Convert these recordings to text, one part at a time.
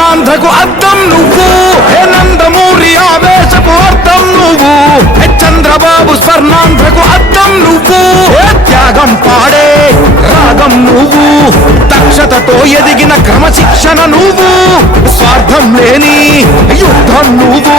చంద్రబాబు అర్థం నువ్వు. హే నందమూరి ఆవేశపు అర్థం నువ్వు. హే చంద్రబాబు స్వర్ణాంధ్రకు అర్థం నువ్వు. హే త్యాగం పాడే రాగం నువ్వు. దక్షతతో ఎదిగిన క్రమశిక్షణ నువ్వు. స్వార్థం లేని యుద్ధం నువ్వు.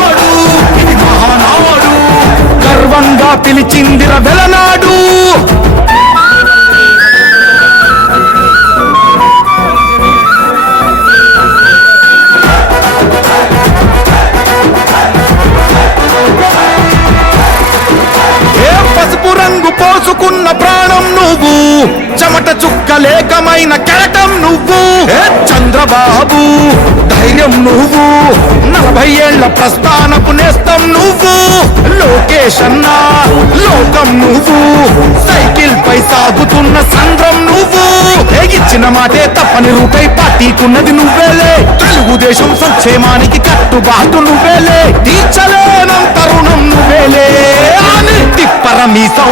నిలిచిందిర వెలనాడు. ఏ పసుపు రంగు పోసుకున్న ప్రాణం నువ్వు? చెమట చుక్క లేకమైన కెరటం నువ్వు? ఏ చంద్రబాబు ధైర్యం నువ్వు? నలభై ఏళ్ళ ప్రస్థానపు నేస్తం నువ్వు. లోకేష్ అన్నా లోకం నువ్వు. సైకిల్ పై సాగుతున్న సంద్రం నువ్వు. ఇచ్చిన మాటే తప్పని రూపై పార్టీకున్నది నువ్వేలే తెలుగుదేశం సంక్షేమానికి కట్టుబాటు నువ్వేలే తీర్చలేనంత రుణం నువ్వేలే అని తిప్పరమీసం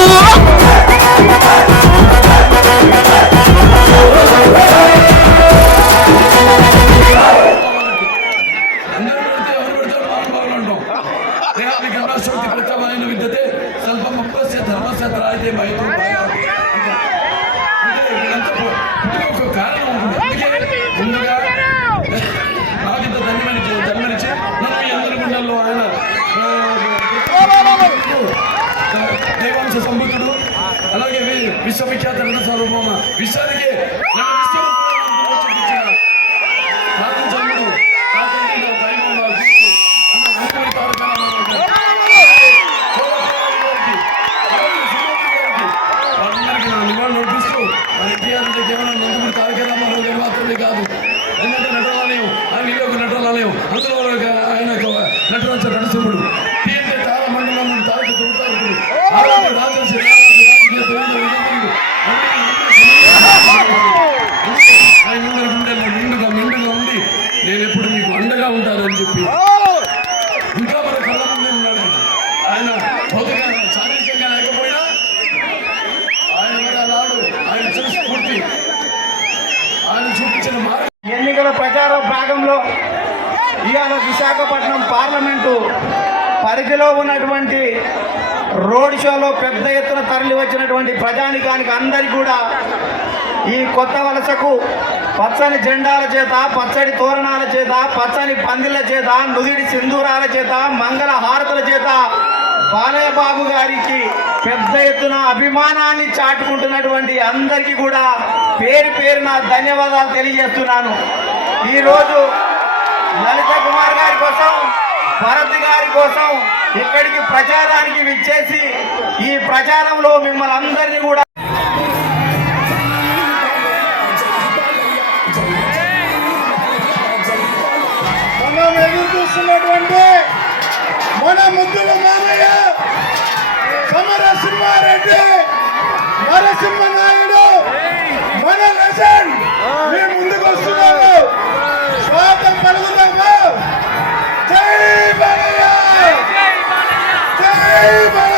ముప్పస్య అయితే బయట మైత్రి ఒక కారణం ఉంటుంది ముందుగా నాకు ఇంత నన్ను అందరి గుండెల్లో ఆయన దేవాంశ సంబుద్ధుడు అలాగే వి- విశ్వవిఖ్యాత రణ సార్వభౌమ విశ్వానికి నా విశ్వరూపంలో చెప్పి. ఇంకా మన కళ్ళ ముందే ఉన్నాడు ఆయన. భౌతికంగా శారీరకంగా లేకపోయినా ఆయన నాడు ఆయన స్ఫూర్తి ఆయన చూపించిన మార్గం. ఎన్నికల ప్రచార భాగంలో ఇవాళ విశాఖపట్నం పార్లమెంటు పరిధిలో ఉన్నటువంటి రోడ్ షోలో పెద్ద ఎత్తున తరలి వచ్చినటువంటి ప్రజానికానికి అందరికీ కూడా ఈ కొత్త వలసకు పచ్చని జెండాల చేత పచ్చడి తోరణాల చేత పచ్చని పందిళ్ళ చేత నుదిడి సింధూరాల చేత మంగళ హారతుల చేత బాలయ్యబాబు గారికి పెద్ద ఎత్తున అభిమానాన్ని చాటుకుంటున్నటువంటి అందరికీ కూడా పేరు పేరున ధన్యవాదాలు తెలియజేస్తున్నాను. ఈరోజు లలిత కుమార్ గారి కోసం భరత్ గారి కోసం ఇక్కడికి ప్రచారానికి విచ్చేసి ఈ ప్రచారంలో మిమ్మల్ని అందరినీ కూడా చేస్తున్నటువంటి మన ముద్దుల మామయ్య సమరసింహారెడ్డి నరసింహ నాయుడు మన లెసన్ మేము ముందుకు వస్తున్నాము స్వాతం కలుగుతాము జై బాలయ్య! జై బాలయ్య!